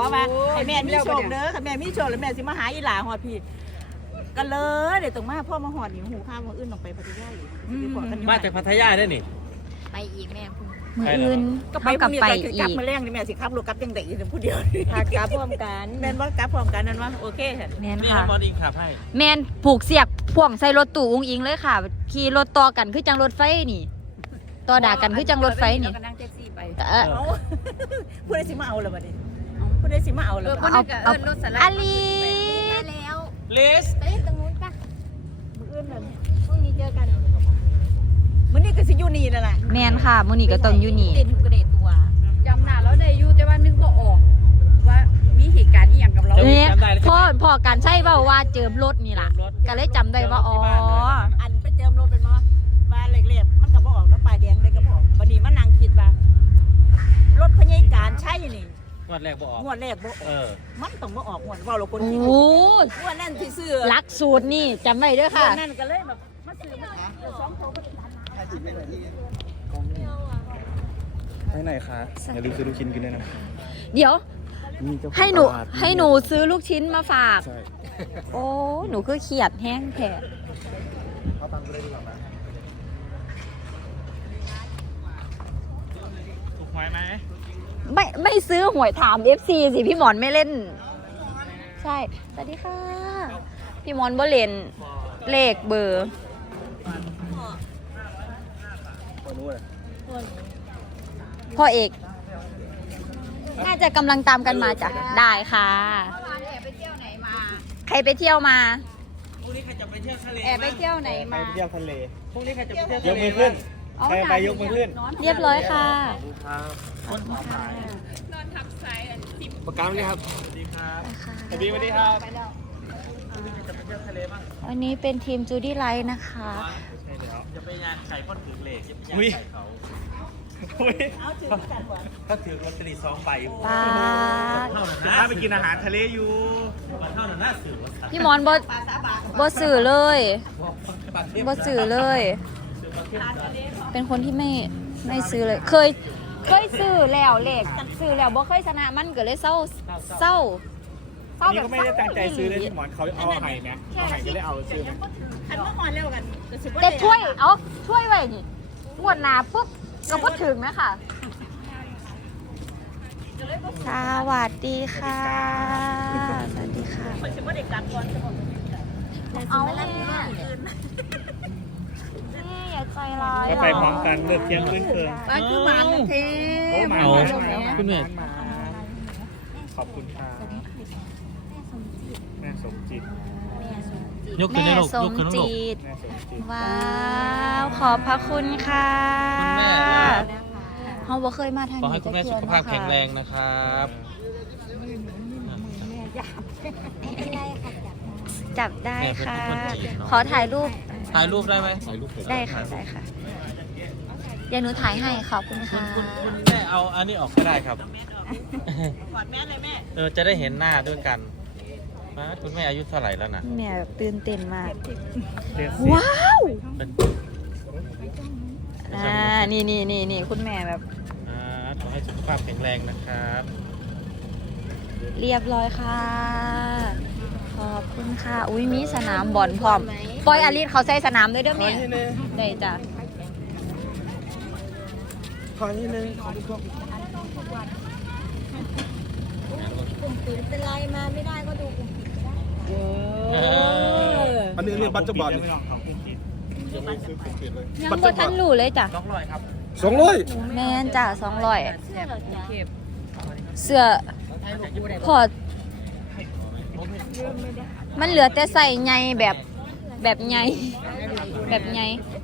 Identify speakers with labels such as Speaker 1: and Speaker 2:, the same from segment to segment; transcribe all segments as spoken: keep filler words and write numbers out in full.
Speaker 1: ว่าให้แม่มีโชคเด้อให้แม่มีโชคแล้วแม่สิมาหาอีหลาฮอดพี่ก็เลยเดี๋ยวตรงมาพ่อมาฮอดนี่หูข้าวมาอื่นออกไปพัทยาอีก
Speaker 2: มาจากพัทยาได้นี่
Speaker 3: ไปอีกแม่คุณ
Speaker 4: มืออื่น
Speaker 1: ก็ไปกับไปอีกกลับมาแรงนี่แม่สิขับรถกลับจังได๋อยู่ผู้เดียวพากลับพร้อมกันแม่นว่ากลับพร้อมกันนั่นว่าโอเคค่ะ
Speaker 4: แมน
Speaker 2: นี่
Speaker 4: ค่ะ
Speaker 2: บอลอิงขับให้
Speaker 4: แมนผูกเสียกพ่วงใส่รถตู้อุ้งอิงเลยค่ะขี่รถต่อกันคือจังรถไฟนี่ต่อด่ากันคือจังรถไฟนี่
Speaker 3: ก็นั่งแท็กซี่ไป
Speaker 4: เออ
Speaker 1: ผู้ใดสิมาเอาล่ะบัดนี้ผู้ใดสิมาเอาล่ะ
Speaker 4: เอาเอาอาลี
Speaker 3: มาแล้ว
Speaker 2: เลส
Speaker 3: ไปเล่นตรงนู้นป่ะ
Speaker 1: มื้ออื่นนั่น
Speaker 3: พรุ่งนี้เจอกัน
Speaker 1: มื้อนี้ก็สิอยู่นี่นั่นล่ะ
Speaker 4: แมนค่ะมื้อนี้ก็ต้องอยู่นี่
Speaker 3: เด่นหูกระเดตัวจำหน้าแล้วได้อยู่แต่ว่านึกบ่ออกว่ามีเหตุการณ์อีหยังกับเรา
Speaker 4: เนี่ยพ่อพ่อการใช่เปล่าว่าเจิมรถนี่ล่ะก็เลยจำได้ว่าอ๋อ
Speaker 1: อันไปเจิมรถเป็นบ่ว่าเล็กๆมันก็บ่ออกแล้วป้ายแดงเลยก็บ่ออกบัดนี้มานั่งคิดว่ารถพยาการใช่นี่
Speaker 2: งวดแรกบ่ออก
Speaker 1: งวดแรกบ่ออก
Speaker 2: เออ
Speaker 1: มันต้องบ่ออกงวดว่าเราคนที่
Speaker 4: โอ้
Speaker 1: งวดนั่นที่ซื้อ
Speaker 4: ลักสูตรนี่จำไว้เด้อ
Speaker 1: ง
Speaker 4: ค่ะ
Speaker 1: วดนั่นก็เลยแบบมาซื้อมาสองโถก็ได้
Speaker 5: ไปไหนคะอย่าลืมซื้อลูกชิ้นกินด้วยนะ
Speaker 4: เดี๋ยว
Speaker 5: มีเจ้าของ
Speaker 4: ให้หนู
Speaker 5: ตลาด
Speaker 4: ให้หนูซื้อลูกชิ้นมาฝาก
Speaker 5: ใช่
Speaker 4: โอ้หนูคือเขียดแห้งแผล
Speaker 5: เอาตังค์ไปเลยดีกว่าไหม
Speaker 2: ถูกหวยไหม
Speaker 4: ไม่ไม่ซื้อหวยถาม เอฟ ซี สิพี่หมอนไม่เล่น ใช่สวัสดีค่ะ พี่หมอนบ่เล่นเลขเบอร์
Speaker 5: คนนู้นเลย
Speaker 4: พ่อเอก น่าจะกำลังตามกันมาจ้ะได้ค่ะ
Speaker 3: เมื่อวานแอบไปเที่ยวไหนมา
Speaker 4: ใครไปเที่ยวมา
Speaker 2: พรุ่งนี้ใครจะไปเที่ยวทะเล
Speaker 3: แอบไปเที่ยวไหน
Speaker 5: ไป
Speaker 3: มา
Speaker 5: เที่ยวทะเล
Speaker 2: พรุ่งนี้ใครจะไปเที่ยวย ทะ
Speaker 5: ก
Speaker 2: เล
Speaker 5: มือขึ้น
Speaker 4: เอา
Speaker 5: ใครไปยกมือขึ้น
Speaker 4: เรียบร้อยค่ะ
Speaker 5: ประกาศเลยครับ
Speaker 2: สวัสดีครับ
Speaker 5: สวัสดีสวัสดีครับ
Speaker 2: พรุ่งนี้ใครจะไปเที่ยวทะเลบ้าง
Speaker 4: วันนี้เป็นทีมจูดี้ไลท์นะคะ
Speaker 2: ใช่แล้วจะไปงานไข่พ่นถึงเหล็กจะไปงาน
Speaker 5: อุ้ย
Speaker 2: ไข่เขา
Speaker 5: อุ้ย
Speaker 1: เอาถือกันบ่
Speaker 2: ถ้าถือลอตเตอรี่สองใบ
Speaker 4: ปาด
Speaker 2: เท่านั้นนะ
Speaker 5: ถ้าไปกินอาหารทะเลอยู่
Speaker 2: มันเท่านั้นน่าสื่อว่า
Speaker 4: พี่หมอนบบ่สื่อเลยบ่สื่อเลย เป็นคนที่ไม่ไม่ซื้อเลย เคยเคยซื้อแล้วเลขซื้อแล้วบ่เคยชนะมันก็เลยเศร้าเศร้าเศร้า
Speaker 5: นี่
Speaker 4: แบบ
Speaker 5: ก็ไม่ได้ตั้งใจซื้อเลยที่หมอนเขาเอาไห่ไหมเอาไห่ก็เลยเอาซื้อไหม
Speaker 1: อันเมื่อก่อนแล้วกันก็สิบ่
Speaker 4: แต่
Speaker 1: ได้
Speaker 4: ช่วยเอาช่วยไว้นี่งวดหน้าปุ๊บก็บ่ถึงนะค่ะสวัสดีค่ะสวัสดีค่ะ
Speaker 1: ก็สิบ่ได้กลับก่อนสิบ่
Speaker 4: เอาแม่นี่อย่าใจร้าย
Speaker 5: ก็ไปพร้อมกันเลือกเที่ยงขึ้นเกิน
Speaker 3: บ้านคือหมาเท
Speaker 5: โอ้มา
Speaker 2: เอา
Speaker 5: มา
Speaker 2: คุณแม่
Speaker 5: ขอบคุณค่ะแม่สมจิต
Speaker 2: ยกขึ้น
Speaker 4: แม่
Speaker 2: ได้ลูก
Speaker 4: ส
Speaker 2: ย
Speaker 4: ม
Speaker 2: กขึ้นลูก
Speaker 4: จิต
Speaker 5: แม่สมจิต
Speaker 4: ว้าวขอบพระคุณค่ะ
Speaker 2: คุณแม่
Speaker 4: เขาบ่เคยมาทาง
Speaker 2: ขอให้
Speaker 4: นี้
Speaker 2: คุณแม่สุขภาพแข็งแรงนะครับ
Speaker 4: จับได้ค่ะ ขอถ่ายรูป
Speaker 2: ถ่ายรูปได้ไหมถ่ายรูป
Speaker 4: ได้ค่ะได้ค่ะเดี๋ยวหนูถ่ายให้ขอบคุณค่ะ
Speaker 2: คุณคุณแม่เอาอันนี้ออกก็ได้ครับ
Speaker 1: กอดแม่เลยแม่
Speaker 2: เออจะได้เห็นหน้าด้วยกันมาคุณแม่อายุเท่าไหร่แล้วนะ
Speaker 4: แม่แบบตื่นเต้นมาก
Speaker 5: เรียน
Speaker 4: ว้าว
Speaker 2: เป็น
Speaker 4: อ่านี่นี่นี่นี่คุณแม่แบบ
Speaker 2: อ่าขอให้สุขภาพแข็งแรงนะครับ
Speaker 4: เรียบร้อยค่ะ ขอบคุณค่ะ อุ้ยมีสนามบอลพร้อมปอยอาริสเขาใส่สนามด้วยเด้อแม่ได้จ้ะ
Speaker 5: ขอที่นึงขอทุกคน
Speaker 3: กลุ่มปิดเป็นไรมาไม่ได้ก็ดูกลุ่มปิดได้
Speaker 2: เออ
Speaker 5: อันนี้เรียกบัตเตอร์บอล
Speaker 4: ยังบ่ทันรู้เลยจ้ะ
Speaker 2: ต้องลอยครับ
Speaker 5: สองร้อย
Speaker 4: แม่นจ้ะสองร้อย
Speaker 3: เสื้อเหรอจ๊ะ
Speaker 4: เสื้อพอดมันเหลือแต่ใส่ใหญ่แบบแบบใหญ่แบบใหญ่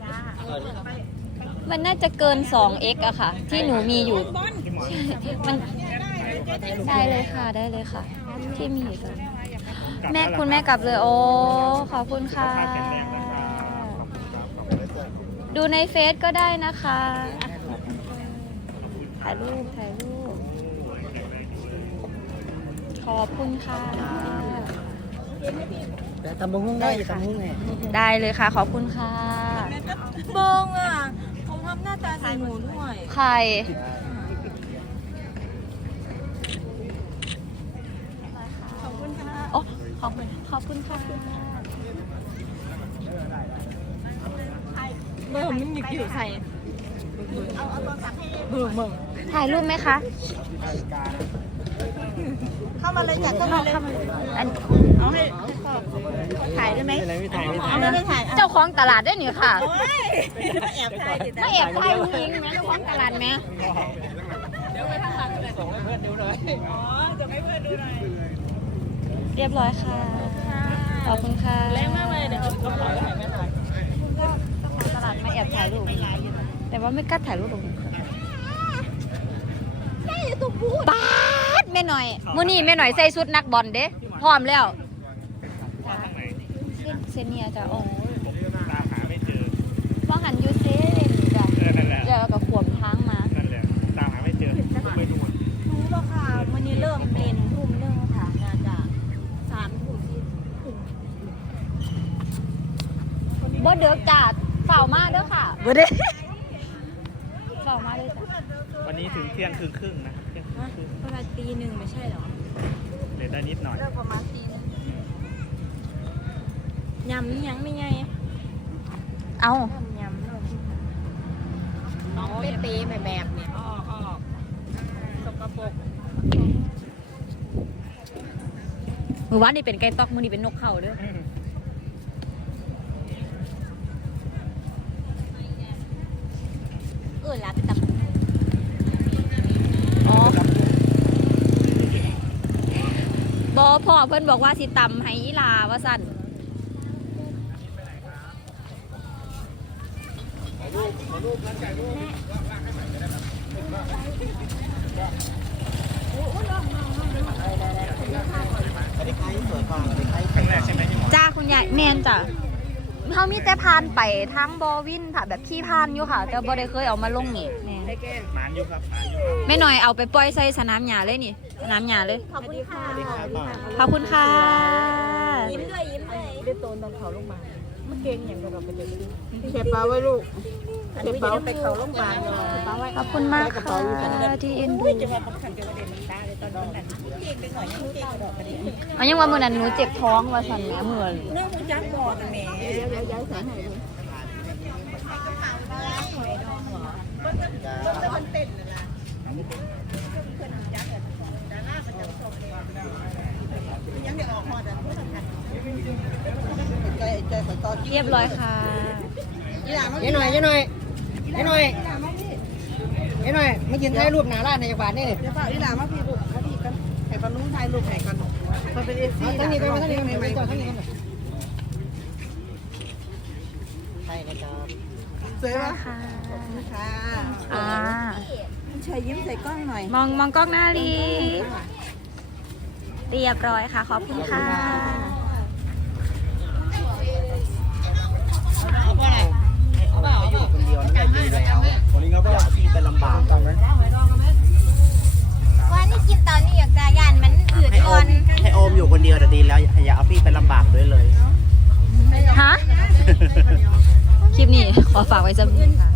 Speaker 4: มันน่าจะเกิน สองเอ็กซ์ อะค่ะ ที่หนูมีอยู่มันได้เลยค่ะได้เลยค่ะ ที่มีอยู่ตอนแม่คุณแม่กลับเลยโอ้ขอบคุณค่ะ ดูในเฟซก็ได้นะคะถ่ายรูปถ่ายรูปขอบคุณค่ะ
Speaker 1: ทำบุ้งได้ทำบุ้งไง
Speaker 4: ได้เลยค่ะขอบคุณค่ะ
Speaker 3: บงอ่ะเขาทำหน้าตาใส่หมูด้วย
Speaker 4: ใครขอบคุณขอบคุณค่ะ
Speaker 1: เมื่อมันหยิบอยู่ใส่เอาเอาตัวสับให้เบิ่งเบิ่ง
Speaker 4: ถ่ายรูปไหมคะ
Speaker 1: เข้ามาเลยจ้ะเข้ามาเลย
Speaker 4: อัน
Speaker 1: เอาให้ถ่ายได้ไหมเอาไม่ได้ถ่าย
Speaker 4: เจ้าของตลาดได้หนิค่ะ
Speaker 1: โอ้ยมาแอบถ่ายดิ
Speaker 4: ไม่แอบถ่ายยิงไหมเจ้าของตลาดไหม
Speaker 1: อ๋อจะให้เพื่อนดูหน่อย
Speaker 4: เรียบร้อยค่ะ ขอบคุณค่ะ
Speaker 1: แรงมากเลยเดี๋ยวเอาเอาถ่ายไว้ให้แม่ถ่าย
Speaker 4: ตลาดมาแอบถ่ายรูปแต่ว่าไม่กล้าถ่ายรูปกับผมป้าดแม่หน่อยมื้อนี้แม่หน่อยใส่ชุดนักบอลเด้พร้อมแล้วเซเนียจ้ะโอ้
Speaker 5: ตามหาไม่เจอ
Speaker 4: ว่าหันยูเซเว่นจ้ะ
Speaker 5: เออนั่นแหละ
Speaker 4: เดี๋ยวเราก็ขวบทางมา
Speaker 5: นั่นแหละตามหาไม่เจอไม่รู้
Speaker 1: รู้ป่ะค่ะวันนี้เริ่มเป็นทุ่มเรื่องค่ะน่าจะสามทุ่มสี่
Speaker 4: บ่เดือกจ้ะเฝ้ามาเด้อค่ะบ่ได้เฝ้ามาเลยจ้ะ
Speaker 5: วันนี้ถึงเที่ยงคืนครึ่งนะเที่ยงคืนครึ่ง
Speaker 1: ประมาณตีหนึ่งไม่ใช่หรอ
Speaker 5: เหลือได้นิดหน่อย
Speaker 1: เลิกประมาณตีหนึ่งยำยังไม่ไง
Speaker 4: เอา
Speaker 1: ยำเราน้องเป๊ะๆแบบเนี่ยอ้ออ้อสกปรก
Speaker 4: มื้อวานนี่เป็นไก่ตอกมื้อนี้เป็นนกเขาเด้อ
Speaker 1: เออลาไปตับ
Speaker 4: อ๋อบ่พ่อเพิ่นบอกว่าสิตำให้อีลาว่าซั่นจ้าคุณยายแมนจ้ะเขามีแต่พานไปทั้งบอวินค่ะแบบขี้พานอยู่ค่ะ แต่บ่ได้เคยเอามาลงนี่แม่
Speaker 5: หมานอยู่ครับหมานอยู่
Speaker 4: ไม่หน่อยเอาไปปล่อยใส่สนามหญ้าเลยนี่สนามหญ้าเลย
Speaker 1: ขอบคุณค่ะ
Speaker 4: ขอบคุณค่ะ
Speaker 1: ยิ้มด้วยยิ้มด้วยได้โตนตอนเขาลงมาเมื่อเก่งอย่างเราไปเจอเก็บปลาไว้ลูกเก็บปลาไปเขาลงมาเลยปลาไว้
Speaker 4: ขอบคุณมากค่ะที่เอ็นดู
Speaker 1: จะมาประคันจะประเด็นตาเลยตอนนั้นเก่งไปหน่อยยังเก่งกระโดดประเด็น
Speaker 4: เอายังว่ามื้อนั้นหนูเจ็บท้องว่าซั่นแหมมื้อ
Speaker 1: เรื่องมันจักบอดแหมเดี๋ยวเดี๋ยวย้ายสายไหนเลยมันเต้นเลยนะยังเดี๋ยวออกฮอดอ่ะ
Speaker 4: เรียบร้อยค่ะ
Speaker 6: เย็นหน่อยเย็นหน่อยเย็นหน่อยเย็นหน่อยไม่กินถ่ายรูปหน้าร้านในจังหวัดนี่นี่
Speaker 1: เดี๋ยวฝากอีหลามาพี่ลูกมาพี่กันให้ปลาลุ้งถ่ายรูปให้กันมันเป็นเอฟซี
Speaker 6: เอาทั้งนี้ไปมาทั้งนี้
Speaker 1: ให
Speaker 6: ไป
Speaker 1: ม่
Speaker 6: จอด
Speaker 1: ๆ
Speaker 6: ทั้งนี้กันใช่นะครับ
Speaker 1: สวยปะ
Speaker 4: ค่ะ
Speaker 1: ค่ะ
Speaker 4: อ่า
Speaker 1: เชยยิ้มใส่กล้องหน่อย
Speaker 4: มองมองกล้องหน้าลีเรียบร้อยค่ะ ขอบคุณค่ะ
Speaker 6: คนเดียวนั่นแหละดีแล้ววันนี้ก็อยากพี่ไปลำบากกันไหม
Speaker 4: ว่านี่กินตอนนี้อยากจะยันมันอืด
Speaker 6: ให้โอ
Speaker 4: ก่อ
Speaker 6: ม
Speaker 4: น
Speaker 6: ให้โอมอยู่คนเดียวแต่ดีแล้วอย่าเอาพี่ไปลำบากด้วยเลย
Speaker 4: ฮะ คลิปนี้ขอฝากไว้สักนิด